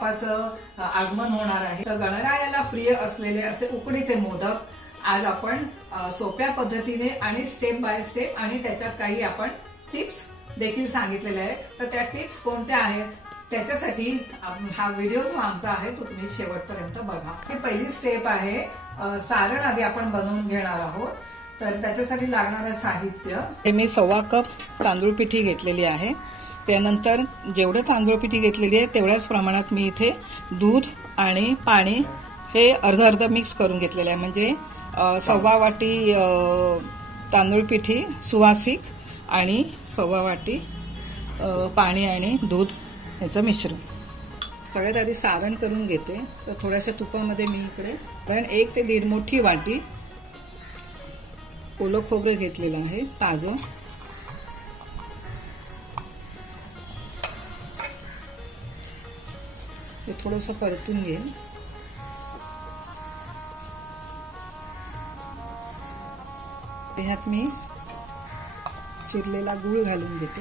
बाप्पाचं आगमन होणार आहे, तर गणरायाला प्रिय असलेले असे उकडीचे मोदक आज आपण सोप्या पद्धतीने आणि स्टेप बाय स्टेप आणि त्याच्यात काही आपण टिप्स देखील सांगितलेले आहेत. तर त्या टिप्स कोणत्या आहेत त्याच्यासाठी हा व्हिडिओ जो आमचा आहे तो तुम्ही शेवटपर्यंत बघा. ही पहिली स्टेप आहे, सारण आधी आपण बनवून घेणार आहोत. तर त्याच्यासाठी लागणारं साहित्य हे मी 1.25 कप तांदूळ पिठी घेतलेली आहे. त्यानंतर जेवढं तांदूळ पिठी घेतलेली आहे तेवढ्याच प्रमाणात मी इथे दूध आणि पाणी हे अर्ध अर्ध मिक्स करून घेतलेलं आहे. म्हणजे 1.25 वाटी तांदूळ पिठी सुवासिक आणि 1.25 वाटी पाणी आणि दूध याचं मिश्रण. सगळ्यात आधी सारण करून घेते. तर थोड्याशा तुपामध्ये मी इकडे 1 ते 1.5 मोठी वाटी ओलं खोबरं घेतलेलं आहे ताजं. ते थोडंसं परतून घेईन. ह्यात मी चिरलेला गूळ घालून घेते.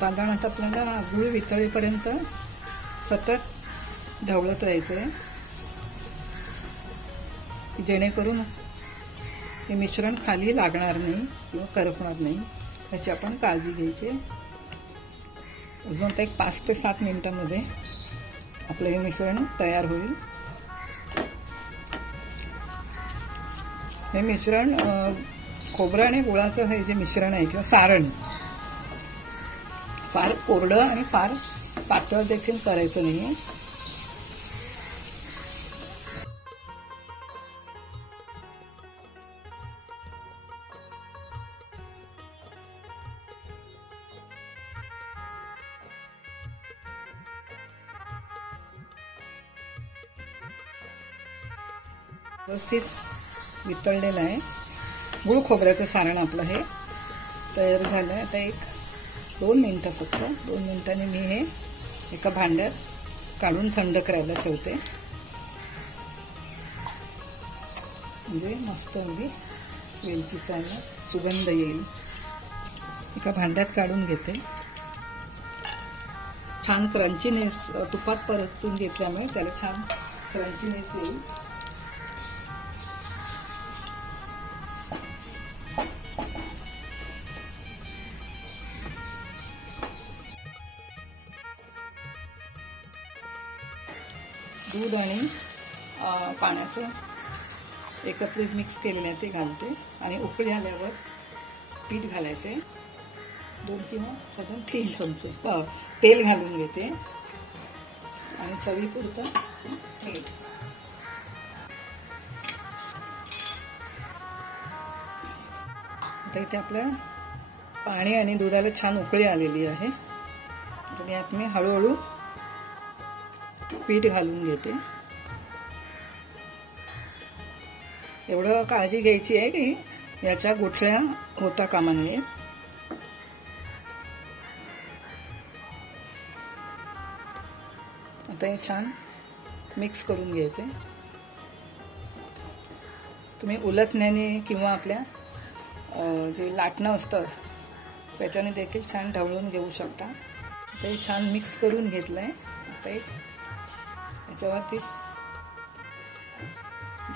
साधारणतः आपल्याला गूळ वितळेपर्यंत सतत ढवळत राहायचंय, जेणेकरून हे मिश्रण खाली लागणार नाही किंवा करपणार नाही याची आपण काळजी घ्यायची. अजून आता 5 ते 7 मिनिटांमध्ये आपलं हे मिश्रण तयार होईल. हे मिश्रण खोबरं आणि गुळाचं हे जे मिश्रण आहे किंवा सारण फार कोरडं आणि फार पातळ देखील करायचं नाहीये. व्यवस्थित वितळलेलं आहे. गुळ खोबऱ्याचं सारण आपलं हे तयार झालं आहे. आता 1-2 मिनिटं, फक्त 2 मिनिटांनी मी हे एका भांड्यात काढून थंड करायला ठेवते. म्हणजे मस्त अगदी वेलचीचा सुगंध येईल. एका भांड्यात काढून घेते. छान क्रंचीनेस तुपात परतून घेतल्यामुळे त्याला छान क्रंचीनेस येईल. दूध आणि पाण्याचं एकत्रित मिक्स केलेलं आहे ते घालते आणि उकळी आल्यावर पीठ घालायचे. 2 किंवा 3 चमचे तेल घालून घेते आणि चवीपुरतं मीठ. आता इथे आपलं पाणी आणि दुधाला छान उकळी आलेली आहे. तर यात मी हळूहळू पीठ घालून घेते. एवढं काळजी घ्यायची आहे की याच्या गुठळ्या होता कामा नये. आता हे छान मिक्स करून घ्यायचे. तुम्ही उलथण्याने किंवा आपल्या जे लाटणं असतं त्याच्याने देखील छान ढवळून घेऊ शकता. ते छान मिक्स करून घेतलंय. आता याच्यावरती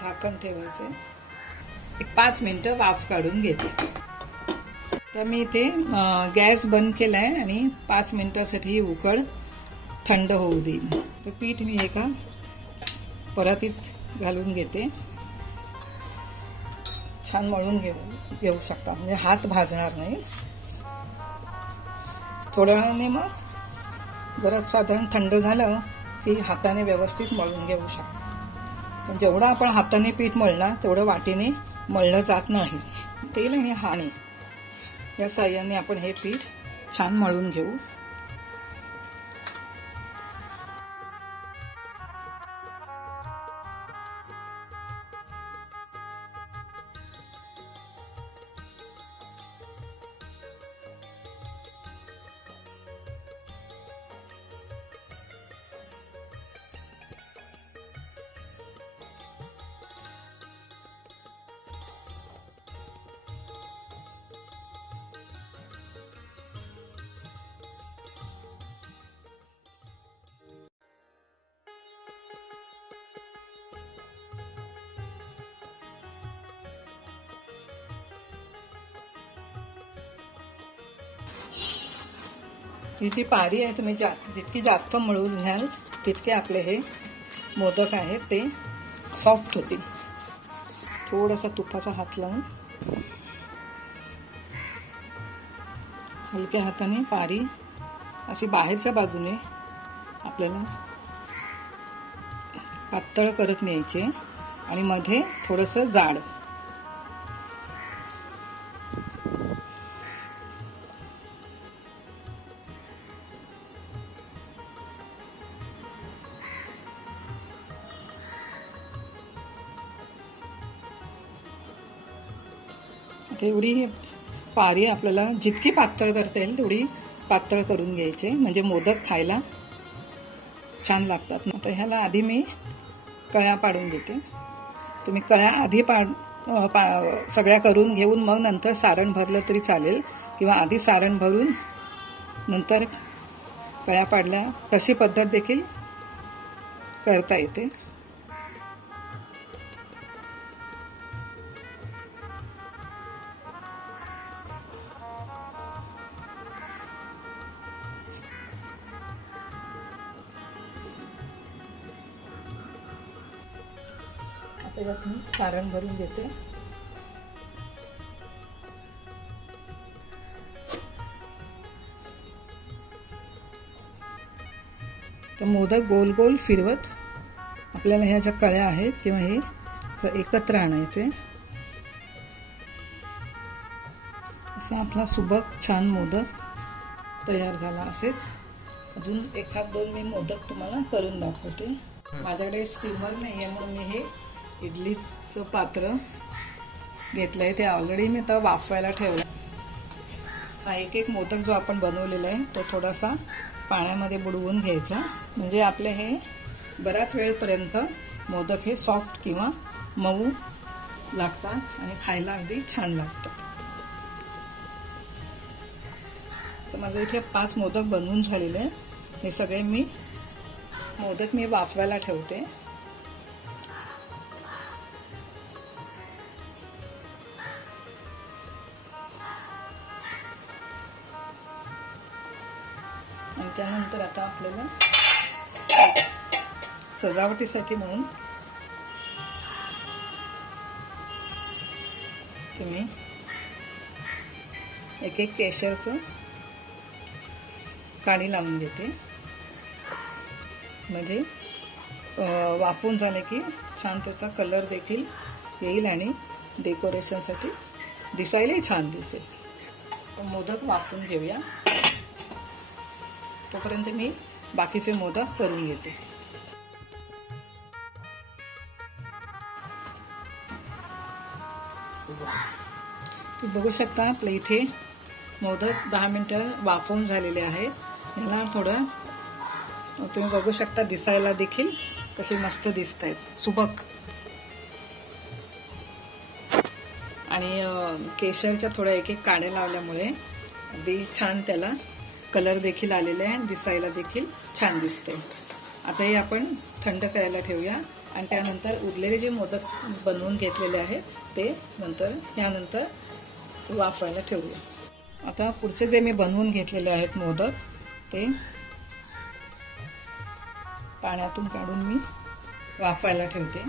झाकण ठेवायचे. 5 मिनिटं वाफ काढून घेते. तर मी इथे गॅस बंद केलाय आणि 5 मिनिटासाठी उकळ थंड होऊ देईन. तर पीठ मी एका परातीत घालून घेते. छान मळून घेऊ शकता, म्हणजे हात भाजणार नाही. थोड्या वेळाने मग जरा साधारण थंड झालं की हाताने व्यवस्थित मळून घेऊ शकता. पण जेवढं आपण हाताने पीठ मळणार तेवढं वाटीने मळलं जात नाही. तेल आणि हाणी या साह्याने आपण हे पीठ छान मळून घेऊ. ही जी पारी आहे तुम्ही जितकी जास्त मळून घ्याल तितके आपले हे मोदक आहेत ते सॉफ्ट होतील. थोडासा तुपाचा हात लावून हलक्या हाताने पारी अशी बाहेरच्या बाजूने आपल्याला पातळ करत न्यायचे आणि मध्ये थोडंसं जाड. तेवढी पारी आपल्याला जितकी पातळ करता येईल तेवढी पातळ करून घ्यायचे म्हणजे मोदक खायला छान लागतात. आता ह्याला आधी मी कळ्या पाडून घेते. तुम्ही कळ्या आधी सगळ्या करून घेऊन मग नंतर सारण भरलं तरी चालेल किंवा आधी सारण भरून नंतर कळ्या पाडल्या तशी पद्धत देखील करता येते. त्याच्यात मी सारण भरून घेते. तर मोदक गोल गोल फिरवत आपल्याला ह्या ज्या कळ्या आहेत किंवा हे एकत्र आणायचे. असा आपला सुबक छान मोदक तयार झाला. असेच अजून एखाद दोन मी मोदक तुम्हाला करून दाखवते. माझ्याकडे स्टीमर नाही आहे म्हणून मी हे इडलीचं पात्र घेतलंय. ते ऑलरेडी मी तर वाफवायला ठेवलं. हा एक मोदक जो आपण बनवलेला आहे तो थोडासा पाण्यामध्ये बुडवून घ्यायचा म्हणजे आपले हे बराच वेळपर्यंत मोदक हे सॉफ्ट किंवा मऊ लागतात आणि खायला अगदी छान लागतात. तर माझं इथे 5 मोदक बनवून झालेले आहे. हे सगळे मोदक मी वाफवायला ठेवते. आणि त्यानंतर आता आपल्याला सजावटीसाठी म्हणून तुम्ही एक केशरचं काडी लावून घेते म्हणजे वाफवून झाले की छान त्याचा कलर देखील येईल आणि डेकोरेशनसाठी दिसायलाही छान दिसेल. मोदक वाफवून घेऊया. तोपर्यंत मी बाकीचे मोदक करून घेते. तुम्ही बघू शकता आपल्या इथे मोदक 10 मिनिटं वाफवून झालेले आहे. याला थोडं तुम्ही बघू शकता दिसायला देखील कसे मस्त दिसत आहेत सुबक. आणि केशरच्या थोड्या एक काड्या लावल्यामुळे अगदी छान त्याला कलर देखील आलेला आहे आणि दिसायला देखील छान दिसते. आता हे आपण थंड करायला ठेवूया आणि त्यानंतर उरलेले जे मोदक बनवून घेतलेले आहेत ते यानंतर वाफवायला ठेवूया. आता पुढचे जे मी बनवून घेतलेले आहेत मोदक ते पाण्यातून काढून मी वाफवायला ठेवते.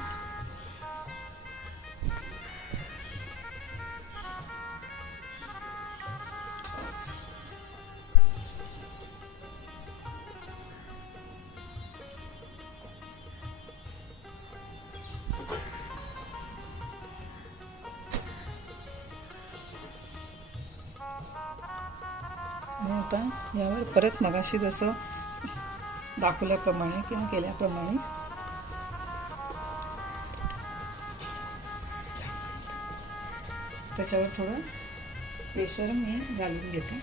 आता यावर परत मगाशी जसं दाखवल्याप्रमाणे किंवा केल्याप्रमाणे त्याच्यावर थोडं केशर मी घालून घेते.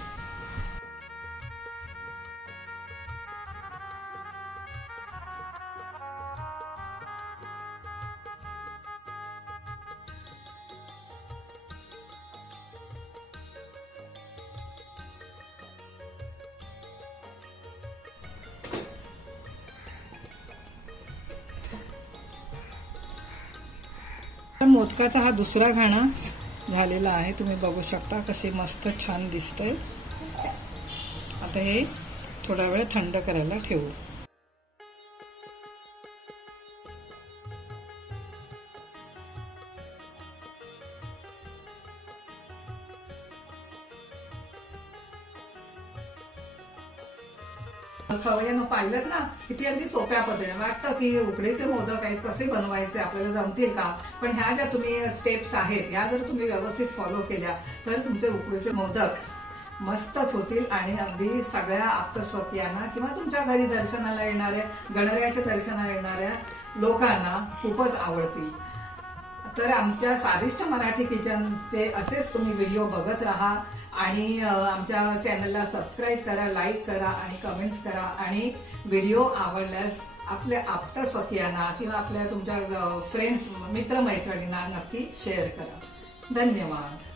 मोदकाचा हा दुसरा घाणा झालेला आहे. तुम्ही बघू शकता कसे मस्त छान दिसतंय. आता हे थोडा वेळ थंड करायला ठेवू. खवय्यांनो पाहिलं ना किती अगदी सोप्या पद्धतीने वाटतं की उकडीचे मोदक आहेत कसे बनवायचे आपल्याला जमतील का, पण ह्या ज्या तुम्ही स्टेप्स आहेत ह्या जर तुम्ही व्यवस्थित फॉलो केल्या तर तुमचे उकडीचे मोदक मस्तच होतील आणि अगदी सगळ्या आप्तस्वकीयांना किंवा तुमच्या घरी दर्शनाला येणाऱ्या गणरायाच्या दर्शनाला येणाऱ्या लोकांना खूपच आवडतील. तर आमच्या स्वादिष्ट मराठी किचनचे असेच तुम्ही व्हिडिओ बघत राहा आणि आमच्या चॅनलला सबस्क्राईब करा, लाईक करा आणि कमेंट्स करा आणि व्हिडिओ आवडल्यास आपल्या आप्तस्वकीयांना किंवा आपल्या तुमच्या फ्रेंड्स मित्रमैत्रिणींना नक्की शेअर करा. धन्यवाद.